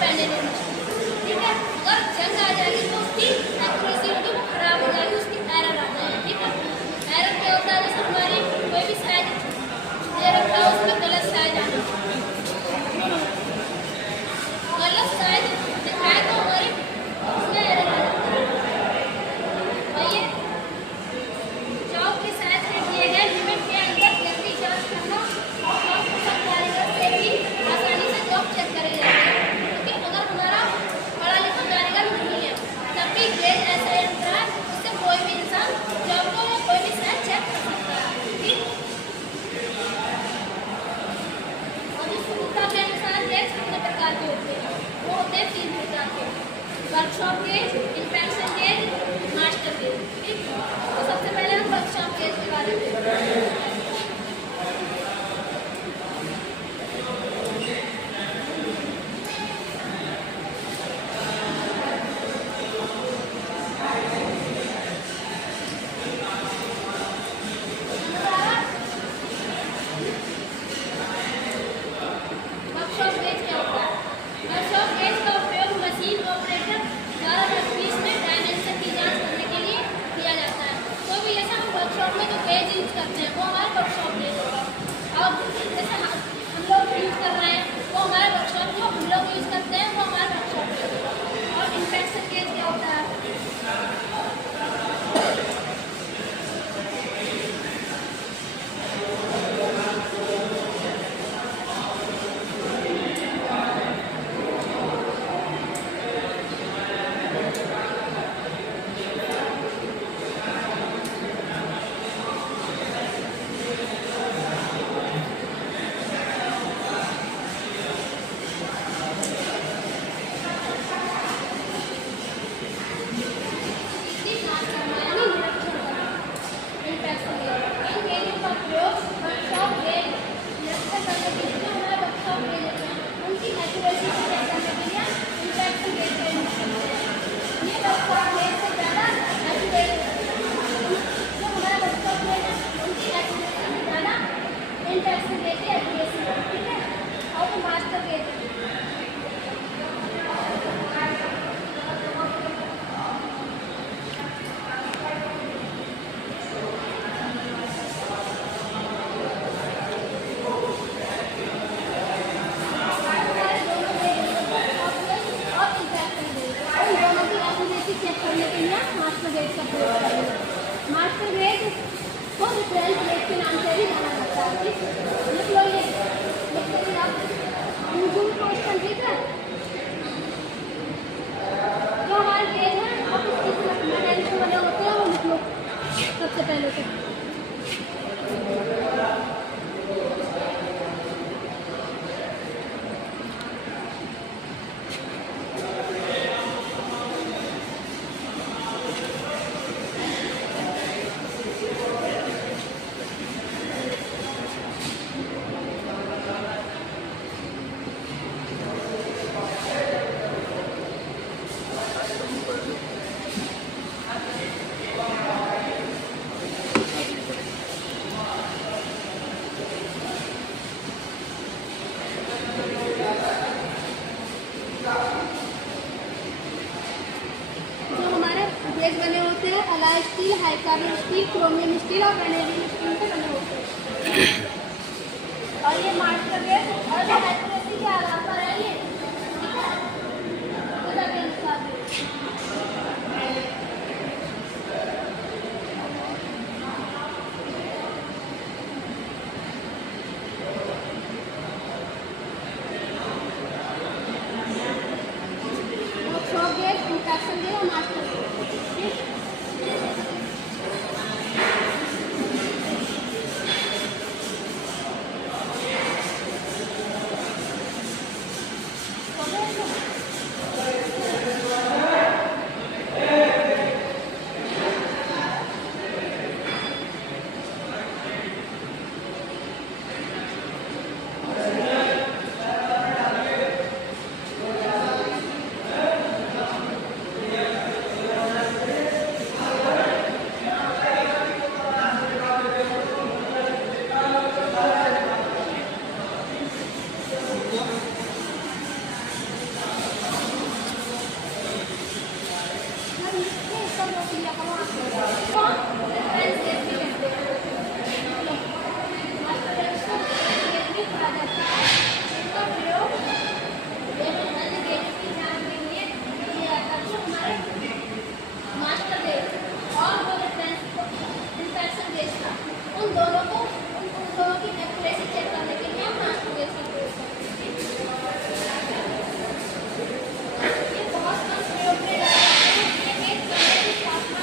रहने देना चाहिए। ठीक है, अगर जंग आ जाएगी तो उसकी एक्यूरेसी होगी वो खराब हो जाएगी, उसकी एरर आ जाएगी। ठीक है, एरर क्या होता है, जैसे हमारी कोई भी साइज दे रखा है उसमें गलत साइज आना, गलत साइज दिखाए तो हमारी उसमें एरर आ जाती है। और ये जॉब के साथ में दिए गए लिमिट के अंदर जल्दी जांच करना और जॉब कुशल कारीगर से भी आसानी से जॉब चेक करे जाते हैं। क्योंकि अगर हमारा पढ़ा लिखा कारीगर नहीं है तब भी गेज ऐसा यंत्र है जिससे कोई भी इंसान जॉब को या कोई भी साइज चेक कर सकता है। ठीक, और इस सूत्रता के अनुसार गेज कितने प्रकार के होते हैं, वो होते हैं 3 प्रकार के, workshop gauge, inspection gauge, master gauge. ठीक, तो सबसे पहले हम वर्कशॉप गेज के बारे में वर्कशॉप गेज क्या होता है। वर्कशॉप गेज का उपयोग मशीन ऑपरेटर द्वारा वर्कपीस में डायमेंशन की जांच करने के लिए किया जाता है। तो भी जैसे हम वर्कशॉप में जो गेज यूज करते हैं वो हमारा वर्कशॉप गेज होगा। और जैसे हम लोग यूज कर रहे हैं वो हमारा वर्कशॉप, जो हम लोग यूज करते हैं वो हमारा वर्कशॉप गेज होगा। और इंस्पेक्शन गेज क्या होता है, मास्टर गेज को रिफरेंस गेज के नाम से भी जाना जाता है। ठीक, लिख लो ये, लिख लो आप क्वेश्चन। ठीक है, जो हमारे गेज है और किस मैकेनिज्म बने होते हैं वो लिख लो सबसे पहले तो। गेज बने होते हैं alloy steel, high carbon steel, chromium steel और वेनेडियम स्टील के बने होते हैं। और ये मास्टर गेज और जो एक्यूरेसी के आधार पर है ये, ठीक है, तो के अनुसार वर्कशॉप गेज, इंस्पेक्शन गेज और मास्टर गेज। मास्टर देश और वो इन्फेक्शन देश था, उन दोनों को उन दोनों की एक्यूरेसी चेक करने के लिए हम मास्टर देश का प्रयोग करते हैं। ये बहुत कम प्रयोग में लगाते हैं, एक समय की स्थापना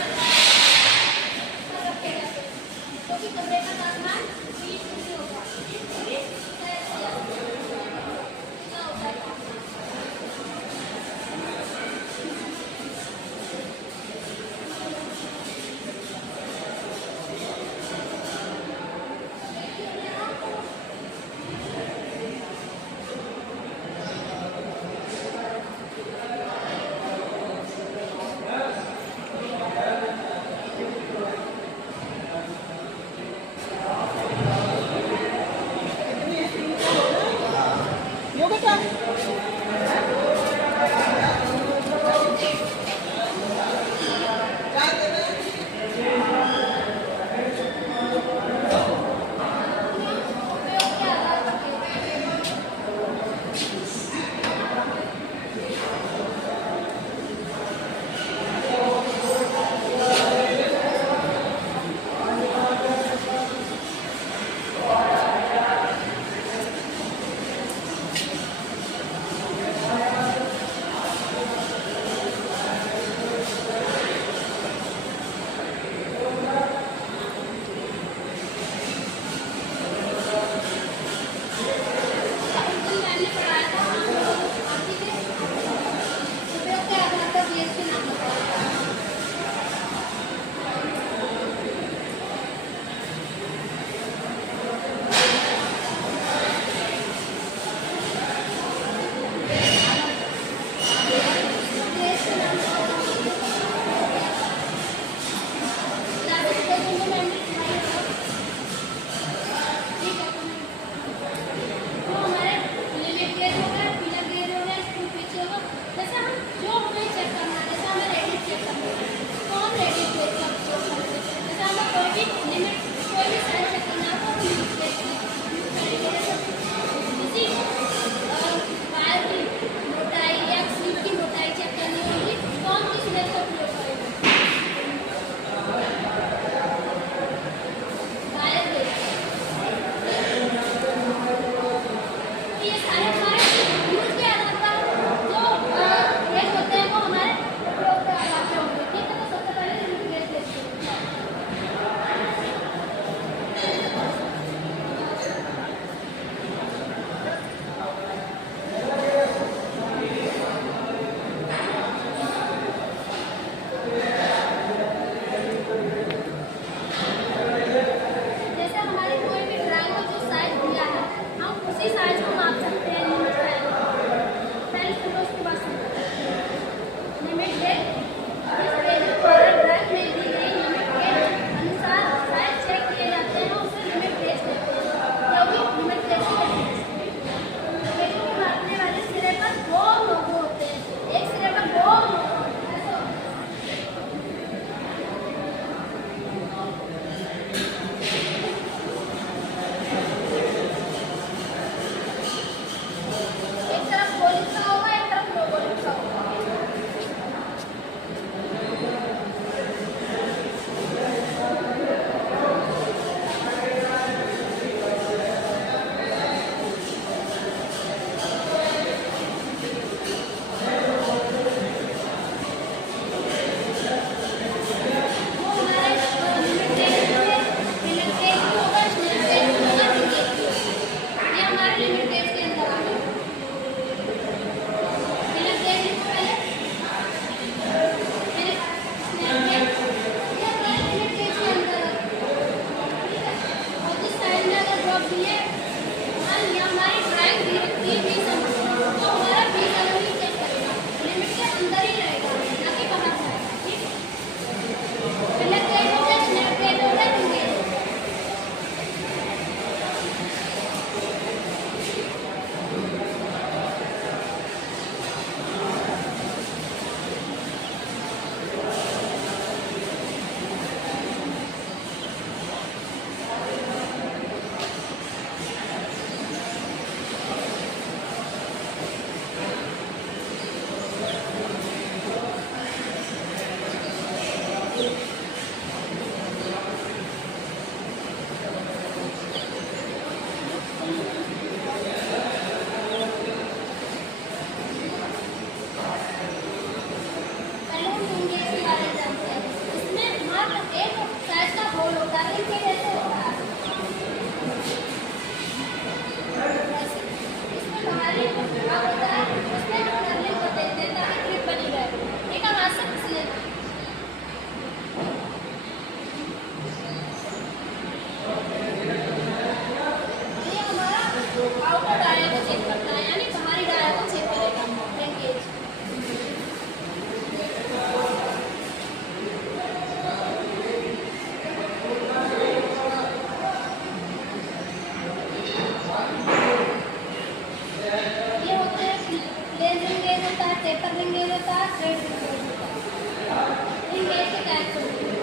पेपर रिंग गेज होता है, थ्रेड रिंग गेज होता है। रिंग गेज के टाइप होते हैं।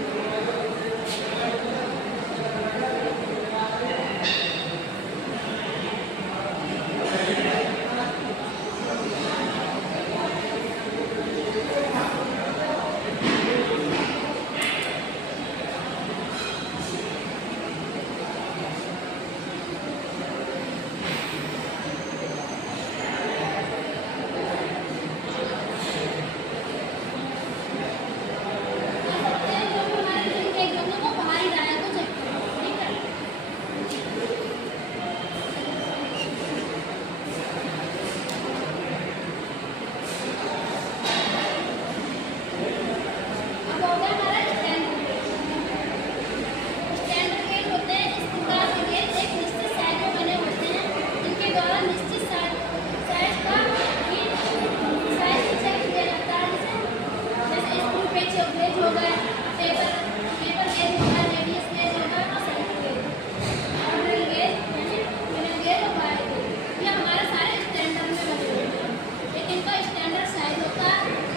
इनका स्टैंडर्ड साइज होता है